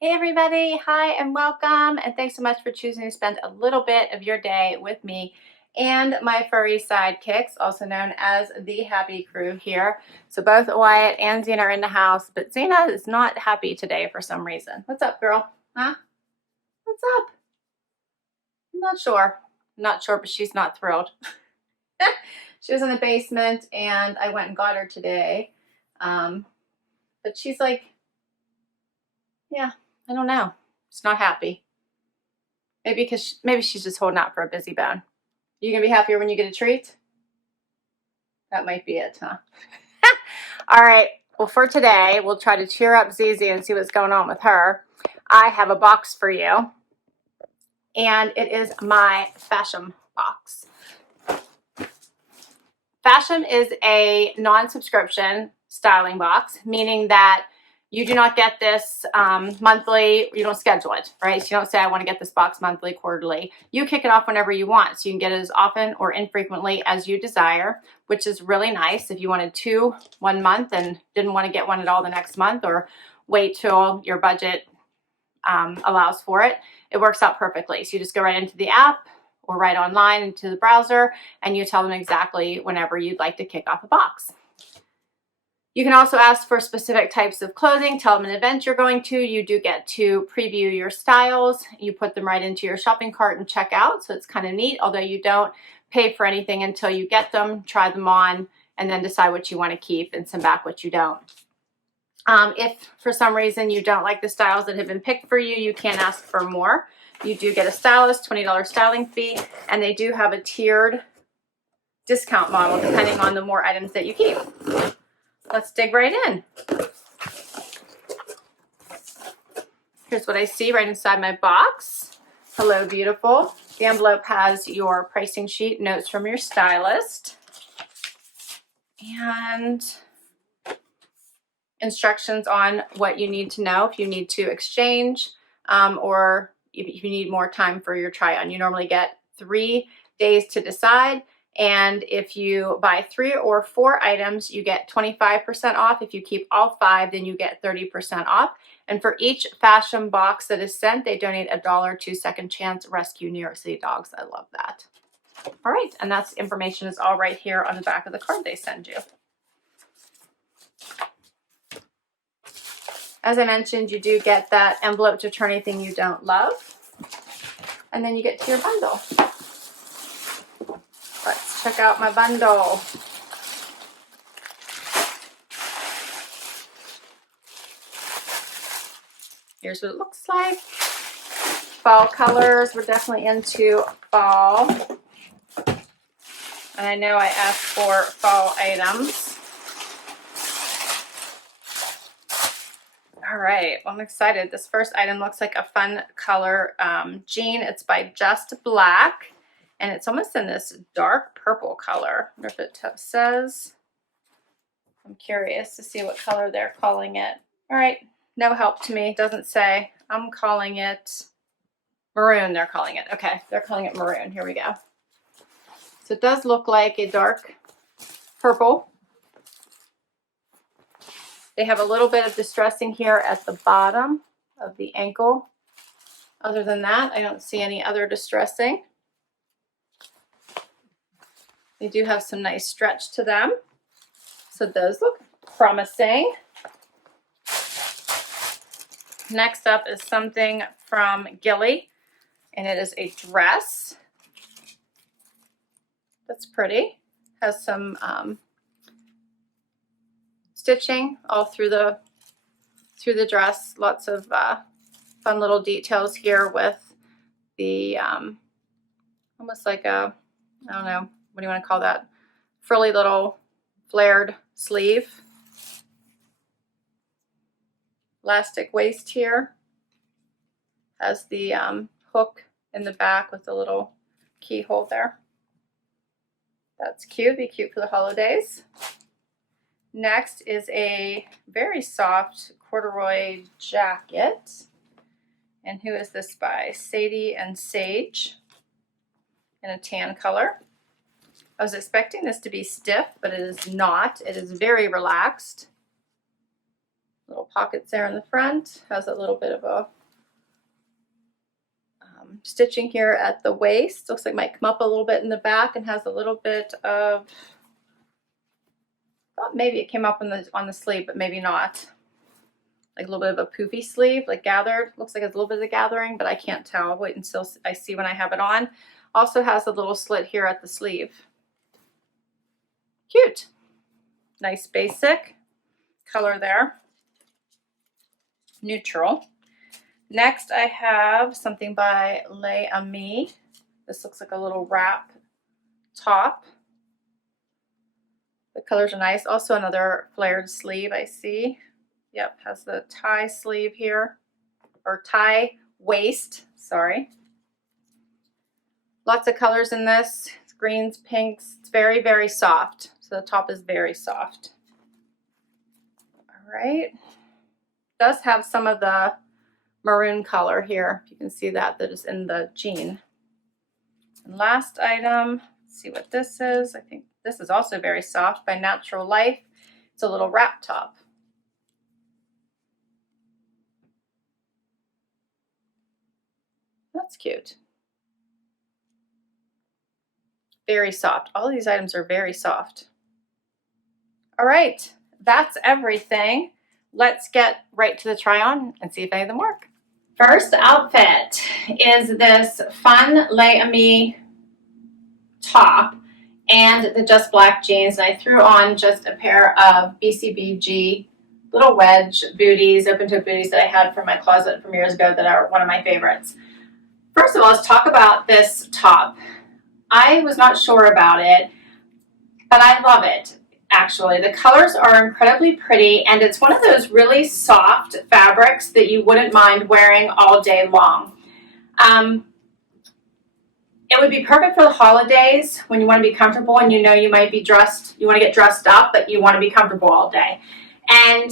Hey everybody, hi and welcome, and thanks so much for choosing to spend a little bit of your day with me and my furry sidekicks, also known as the happy crew here. So both Wyatt and Xena are in the house, but Xena is not happy today for some reason. What's up, girl? Huh? What's up? I'm not sure. I'm not sure, but she's not thrilled. She was in the basement and I went and got her today. But she's like, yeah, I don't know. She's not happy. Maybe because maybe she's just holding out for a busy bone. You gonna be happier when you get a treat? That might be it, huh? All right. Well, for today, we'll try to cheer up Zizi and see what's going on with her. I have a box for you, and it is my Fashom box. Fashom is a non-subscription styling box, meaning that you do not get this monthly. You don't schedule it, right? So you don't say, I want to get this box monthly, quarterly. You kick it off whenever you want. So you can get it as often or infrequently as you desire, which is really nice. If you wanted two one month and didn't want to get one at all the next month, or wait till your budget allows for it, it works out perfectly. So you just go right into the app or right online into the browser, and you tell them exactly whenever you'd like to kick off a box. You can also ask for specific types of clothing, tell them an event you're going to. You do get to preview your styles. You put them right into your shopping cart and check out, so it's kind of neat, although you don't pay for anything until you get them, try them on, and then decide what you want to keep and send back what you don't. If for some reason you don't like the styles that have been picked for you, you can ask for more. You do get a stylist, $20 styling fee, and they do have a tiered discount model depending on the more items that you keep. Let's dig right in. Here's what I see right inside my box. Hello, beautiful. The envelope has your pricing sheet, notes from your stylist, and instructions on what you need to know if you need to exchange or if you need more time for your try on. You normally get 3 days to decide. And if you buy 3 or 4 items, you get 25% off. If you keep all 5, then you get 30% off. And for each Fashom box that is sent, they donate $1 to Second Chance Rescue New York City Dogs. I love that. All right, and that's information is all right here on the back of the card they send you. As I mentioned, you do get that envelope to return anything you don't love. And then you get to your bundle. Let's check out my bundle. Here's what it looks like. Fall colors. We're definitely into fall. And I know I asked for fall items. All right, well, I'm excited. This first item looks like a fun color jean. It's by Just Black, and it's almost in this dark purple color. I wonder if it says. I'm curious to see what color they're calling it. All right, no help to me. It doesn't say. I'm calling it maroon. They're calling it. Okay, they're calling it maroon. Here we go. So it does look like a dark purple. They have a little bit of distressing here at the bottom of the ankle. Other than that, I don't see any other distressing. They do have some nice stretch to them. So those look promising. Next up is something from Gilli, and it is a dress. That's pretty. Has some stitching all through the dress. Lots of fun little details here with the almost like a, I don't know, what do you want to call that? Frilly little flared sleeve. Elastic waist here. Has the hook in the back with the little keyhole there. That's cute. Be cute for the holidays. Next is a very soft corduroy jacket. And who is this by? Sadie and Sage in a tan color. I was expecting this to be stiff, but it is not. It is very relaxed. Little pockets there in the front. Has a little bit of a stitching here at the waist. Looks like it might come up a little bit in the back and has a little bit of, thought maybe it came up on the sleeve, but maybe not. Like a little bit of a poofy sleeve, like gathered. Looks like it's a little bit of gathering, but I can't tell. I'll wait until I see when I have it on. Also has a little slit here at the sleeve. Cute. Nice basic color there. Neutral. Next I have something by Les Amis. This looks like a little wrap top. The colors are nice. Also another flared sleeve I see. Yep, has the tie sleeve here, or tie waist, sorry. Lots of colors in this. It's greens, pinks. It's very, very soft. So the top is very soft. All right. It does have some of the maroon color here. You can see that is in the jean. And last item, let's see what this is. I think this is also very soft by Natural Life. It's a little wrap top. That's cute. Very soft. All of these items are very soft. All right, that's everything. Let's get right to the try on and see if any of them work. First outfit is this fun Les Amis top and the Just Black jeans. And I threw on just a pair of BCBG little wedge booties, open toe booties that I had from my closet from years ago that are one of my favorites. First of all, let's talk about this top. I was not sure about it, but I love it, actually. The colors are incredibly pretty, and it's one of those really soft fabrics that you wouldn't mind wearing all day long. It would be perfect for the holidays when you want to be comfortable and you know you might be dressed, you want to get dressed up, but you want to be comfortable all day. And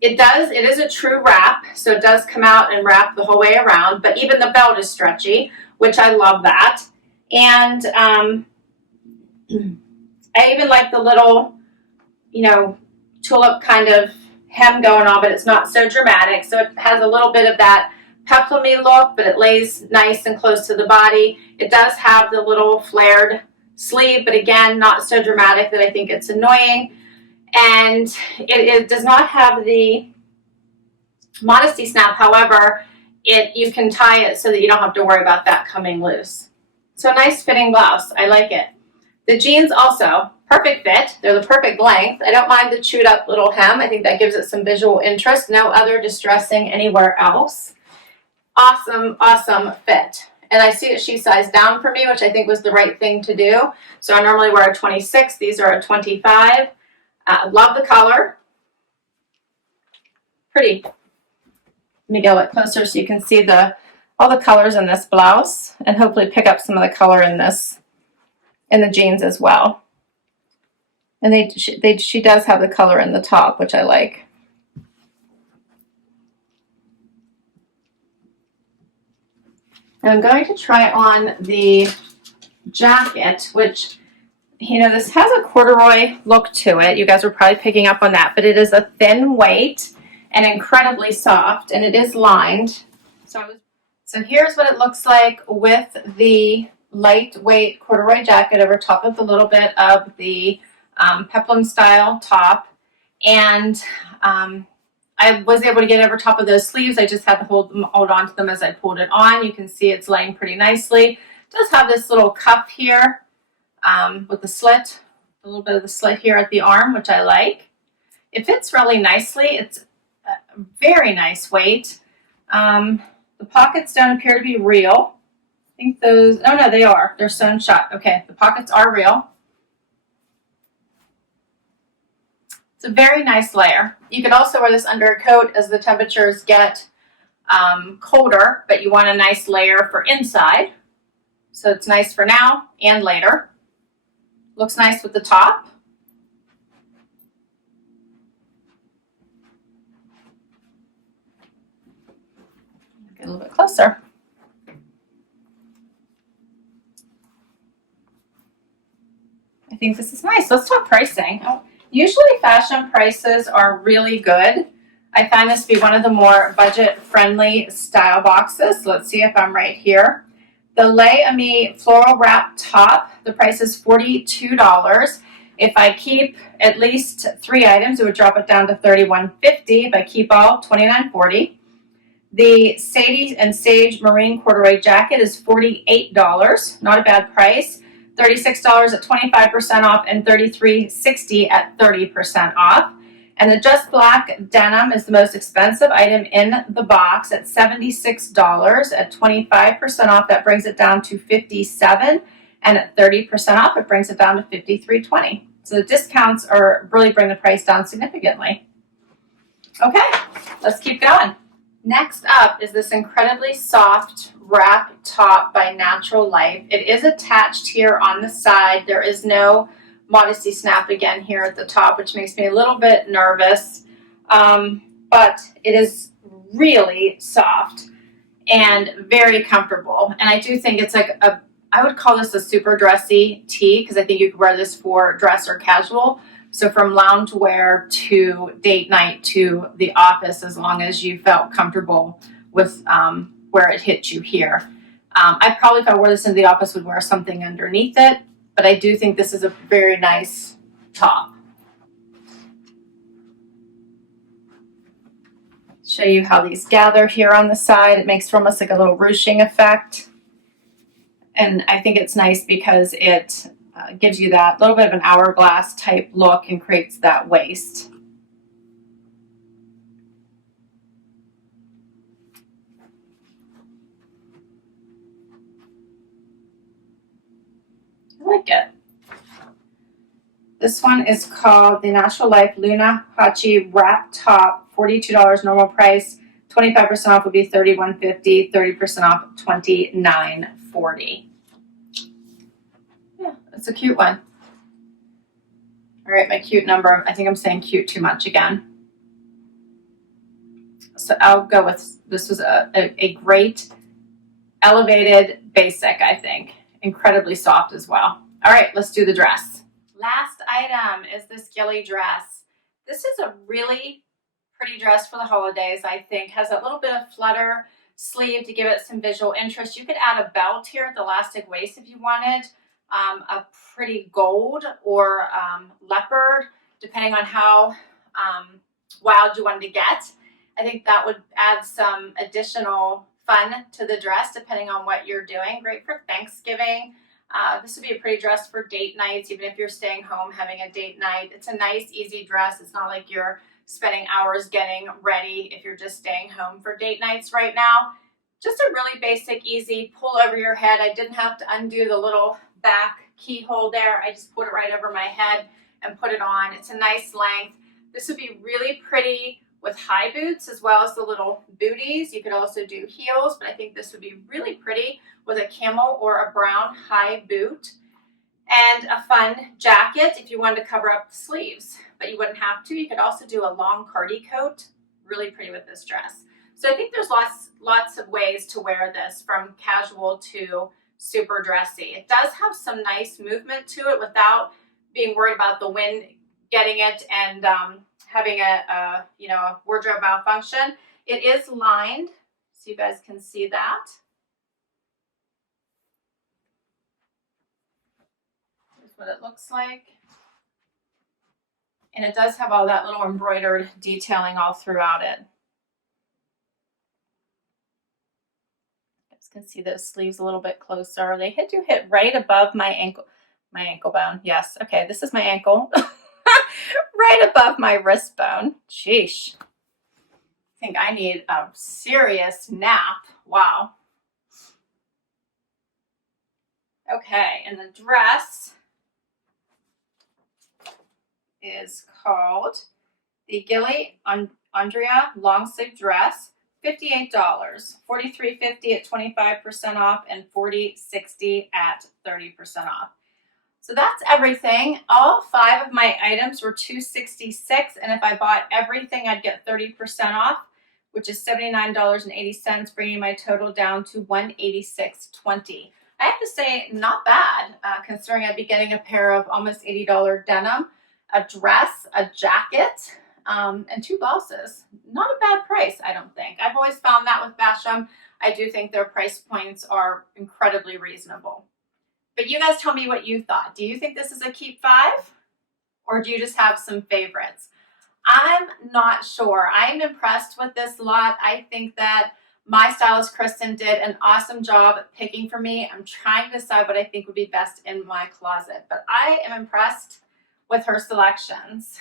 it is a true wrap, so it does come out and wrap the whole way around, but even the belt is stretchy, which I love that. And I even like the little, tulip kind of hem going on, but it's not so dramatic. So it has a little bit of that peplum-y look, but it lays nice and close to the body. It does have the little flared sleeve, but again, not so dramatic that I think it's annoying. And it does not have the modesty snap. However, you can tie it so that you don't have to worry about that coming loose. So a nice fitting blouse. I like it. The jeans also, perfect fit. They're the perfect length. I don't mind the chewed up little hem. I think that gives it some visual interest. No other distressing anywhere else. Awesome, awesome fit. And I see that she sized down for me, which I think was the right thing to do. So I normally wear a 26. These are a 25. Love the color. Pretty. Let me get a little closer so you can see all the colors in this blouse, and hopefully pick up some of the color in the jeans as well. And she does have the color in the top, which I like. And I'm going to try on the jacket, which, this has a corduroy look to it. You guys are probably picking up on that, but it is a thin weight and incredibly soft, and it is lined. So here's what it looks like with the lightweight corduroy jacket over top of a little bit of the peplum style top. And I was able to get over top of those sleeves. I just had to hold on to them as I pulled it on. You can see it's laying pretty nicely. It does have this little cuff here with the slit, a little bit of the slit here at the arm, which I like. It fits really nicely. It's a very nice weight. The pockets don't appear to be real. I think those, oh no, they are. They're sewn shut. Okay, the pockets are real. It's a very nice layer. You could also wear this under a coat as the temperatures get colder, but you want a nice layer for inside. So it's nice for now and later. Looks nice with the top. Get a little bit closer. I think this is nice. Let's talk pricing. Usually Fashom prices are really good. I find this to be one of the more budget-friendly style boxes. Let's see if I'm right here. The Les Amis Floral Wrap top, the price is $42. If I keep at least 3 items, it would drop it down to $31.50. If I keep all, $29.40. The Sadie and Sage Murine Corduroy jacket is $48. Not a bad price. $36 at 25% off and $33.60 at 30% off. And the Just Black denim is the most expensive item in the box at $76 at 25% off. That brings it down to $57, and at 30% off, it brings it down to $53.20. So the discounts really bring the price down significantly. Okay, let's keep going. Next up is this incredibly soft wrap top by Natural Life. It is attached here on the side. There is no modesty snap again here at the top, which makes me a little bit nervous, but it is really soft and very comfortable. And I do think it's like I would call this a super dressy tee, because I think you could wear this for dress or casual. So from lounge wear to date night to the office, as long as you felt comfortable with where it hit you here. I probably, if I wore this into the office, would wear something underneath it, but I do think this is a very nice top. Show you how these gather here on the side. It makes almost like a little ruching effect. And I think it's nice because it gives you that little bit of an hourglass type look and creates that waist. I like it. This one is called the Natural Life Luna Hacci Wrap Top, $42 normal price. 25% off would be $31.50, 30% off $29.40. Yeah, it's a cute one. All right, my cute number. I think I'm saying cute too much again. So I'll go with, this was a great elevated basic, I think. Incredibly soft as well. All right, let's do the dress. Last item is this Gilli dress. This is a really pretty dress for the holidays, I think. Has a little bit of flutter sleeve to give it some visual interest. You could add a belt here at the elastic waist if you wanted. A pretty gold or leopard, depending on how wild you wanted to get. I think that would add some additional fun to the dress, depending on what you're doing. Great for Thanksgiving. This would be a pretty dress for date nights, even if you're staying home having a date night. It's a nice, easy dress. It's not like you're spending hours getting ready if you're just staying home for date nights right now. Just a really basic, easy pull over your head. I didn't have to undo the little back keyhole there. I just put it right over my head and put it on. It's a nice length. This would be really pretty with high boots as well as the little booties. You could also do heels, but I think this would be really pretty with a camel or a brown high boot and a fun jacket if you wanted to cover up the sleeves, but you wouldn't have to. You could also do a long cardi coat. Really pretty with this dress. So I think there's lots of ways to wear this, from casual to super dressy. It does have some nice movement to it without being worried about the wind getting it and having a wardrobe malfunction. It is lined, so you guys can see that. Here's what it looks like. And it does have all that little embroidered detailing all throughout it. You guys can see those sleeves a little bit closer. They do hit right above my ankle bone. Yes, okay, this is my ankle. Right above my wrist bone. Sheesh. I think I need a serious nap. Wow. Okay, and the dress is called the Gilli Andrea long sleeve dress. $58, $43.50 at 25% off, and $40.60 at 30% off. So that's everything. All 5 of my items were $266, and if I bought everything, I'd get 30% off, which is $79.80, bringing my total down to $186.20. I have to say, not bad, considering I'd be getting a pair of almost $80 denim, a dress, a jacket, and 2 blouses. Not a bad price, I don't think. I've always found that with Fashom. I do think their price points are incredibly reasonable. But you guys tell me what you thought. Do you think this is a keep 5? Or do you just have some favorites? I'm not sure. I'm impressed with this lot. I think that my stylist, Kristen, did an awesome job picking for me. I'm trying to decide what I think would be best in my closet, but I am impressed with her selections.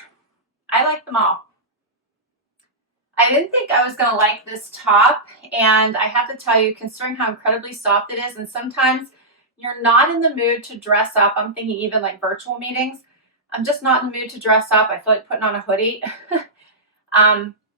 I like them all. I didn't think I was going to like this top, and I have to tell you, considering how incredibly soft it is, and sometimes you're not in the mood to dress up. I'm thinking even like virtual meetings. I'm just not in the mood to dress up. I feel like putting on a hoodie.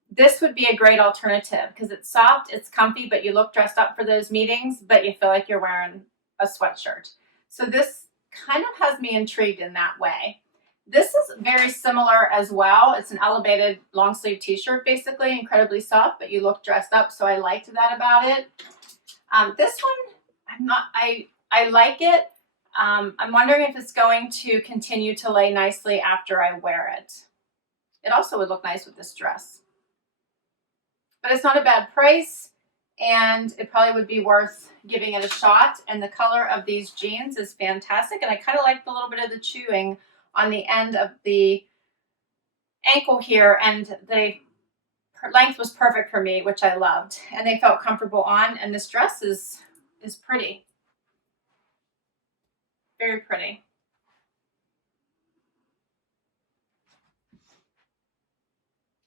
This would be a great alternative because it's soft, it's comfy, but you look dressed up for those meetings, but you feel like you're wearing a sweatshirt. So this kind of has me intrigued in that way. This is very similar as well. It's an elevated long sleeve t-shirt, basically, incredibly soft, but you look dressed up. So I liked that about it. This one, I like it. I'm wondering if it's going to continue to lay nicely after I wear it. It also would look nice with this dress. But it's not a bad price, and it probably would be worth giving it a shot. And the color of these jeans is fantastic, and I kind of like the little bit of the chewing on the end of the ankle here, and the length was perfect for me, which I loved, and they felt comfortable on. And this dress is pretty. Very pretty.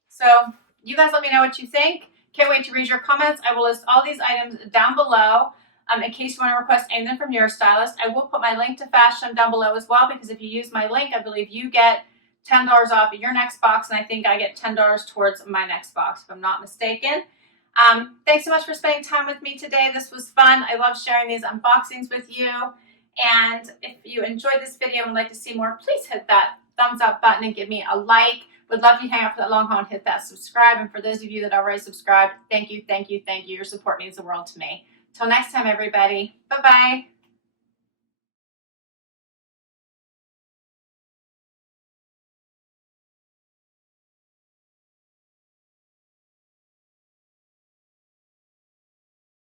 So you guys let me know what you think. Can't wait to read your comments. I will list all these items down below in case you want to request anything from your stylist. I will put my link to Fashom down below as well, because if you use my link, I believe you get $10 off your next box, and I think I get $10 towards my next box, if I'm not mistaken. Thanks so much for spending time with me today. This was fun. I love sharing these unboxings with you. And if you enjoyed this video and would like to see more, please hit that thumbs up button and give me a like. Would love you to hang out for that long haul and hit that subscribe. And for those of you that are already subscribed, thank you, thank you, thank you. Your support means the world to me. Till next time, everybody. Bye-bye.